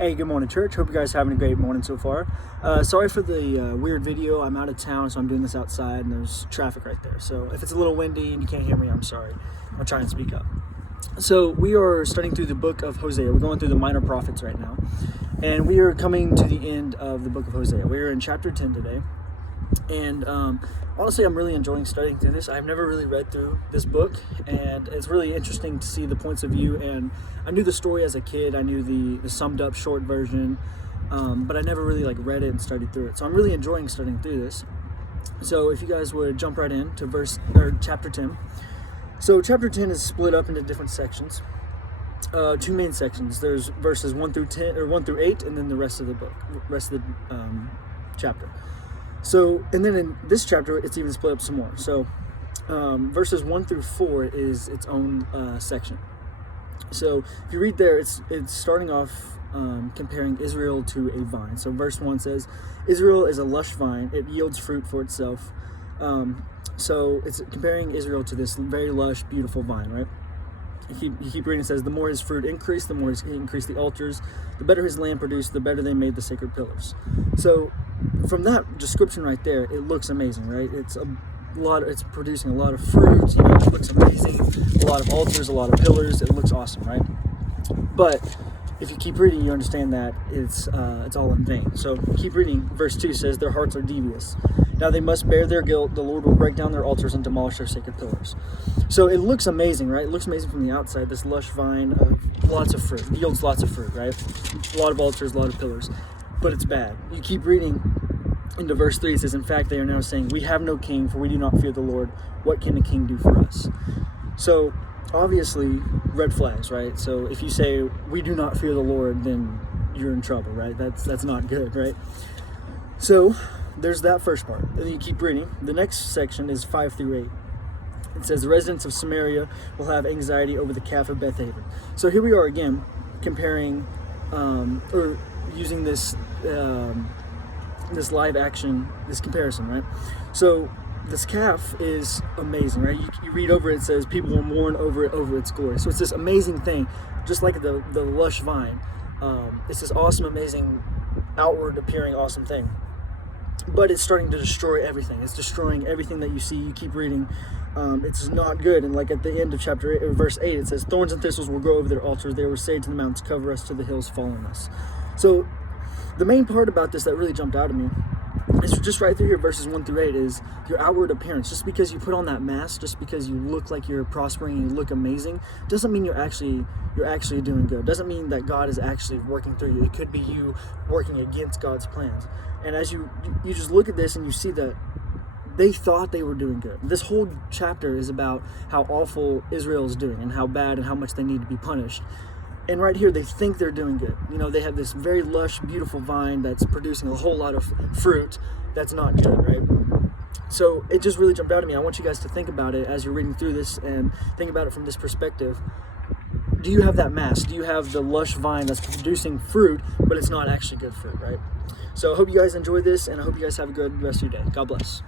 Hey, good morning, church. Hope you guys are having a great morning so far. Sorry for the weird video. I'm out of town, so I'm doing this outside, and there's traffic right there. So if it's a little windy and you can't hear me, I'm sorry. I'll try and speak up. So we are studying through the book of Hosea. We're going through the minor prophets right now, and we are coming to the end of the book of Hosea. We're in chapter 10 today, and honestly, I'm really enjoying studying through this. I've never really read through this book, and it's really interesting to see the points of view. And I knew the story as a kid. I knew the summed up short version, but I never really read it and studied through it. So I'm really enjoying studying through this. So if you guys would jump right in to chapter 10. So chapter 10 is split up into different sections. Two main sections. There's verses 1 through 10 or 1 through 8, and then the rest of the book, rest of the chapter. So, and then in this chapter, it's even split up some more. So, verses 1 through 4 is its own section. So, if you read there, it's starting off comparing Israel to a vine. So, verse 1 says, Israel is a lush vine. It yields fruit for itself. So, it's comparing Israel to this very lush, beautiful vine, right? You keep reading. It says, the more his fruit increased, the more he increased the altars. The better his land produced, the better they made the sacred pillars. So, from that description right there, it looks amazing, right? It's producing a lot of fruit. It looks amazing. A lot of altars, a lot of pillars. It looks awesome, right? But if you keep reading, you understand that it's all in vain. So keep reading. Verse 2 says, their hearts are devious. Now they must bear their guilt. The Lord will break down their altars and demolish their sacred pillars. So it looks amazing, right? It looks amazing from the outside. This lush vine of lots of fruit. It yields lots of fruit, right? A lot of altars, a lot of pillars. But it's bad. You keep reading into verse 3. It says, in fact, they are now saying, we have no king, for we do not fear the Lord. What can a king do for us? So obviously, red flags, right? So if you say, we do not fear the Lord, then you're in trouble, right? That's not good, right? So there's that first part. And then you keep reading. The next section is 5 through 8. It says, the residents of Samaria will have anxiety over the calf of Beth-Haven. So here we are again, comparing, or using this live action, this comparison, right? So this calf is amazing, right? You read over it, it says people will mourn over its glory. So it's this amazing thing, just like the lush vine. It's this awesome, amazing, outward appearing awesome thing. But it's starting to destroy everything. It's destroying everything that you see. You keep reading. It's not good. And like at the end of chapter 8, verse 8, it says, thorns and thistles will grow over their altars. They will say to the mountains, cover us, to the hills, fall on us. So the main part about this that really jumped out at me is just right through here, verses 1 through 8, is your outward appearance. Just because you put on that mask, just because you look like you're prospering and you look amazing, doesn't mean you're actually doing good. Doesn't mean that God is actually working through you. It could be you working against God's plans. And as you just look at this and you see that they thought they were doing good. This whole chapter is about how awful Israel is doing and how bad and how much they need to be punished. And right here, they think they're doing good. They have this very lush, beautiful vine that's producing a whole lot of fruit that's not good, right? So it just really jumped out at me. I want you guys to think about it as you're reading through this and think about it from this perspective. Do you have that mask? Do you have the lush vine that's producing fruit, but it's not actually good fruit, right? So I hope you guys enjoyed this, and I hope you guys have a good rest of your day. God bless.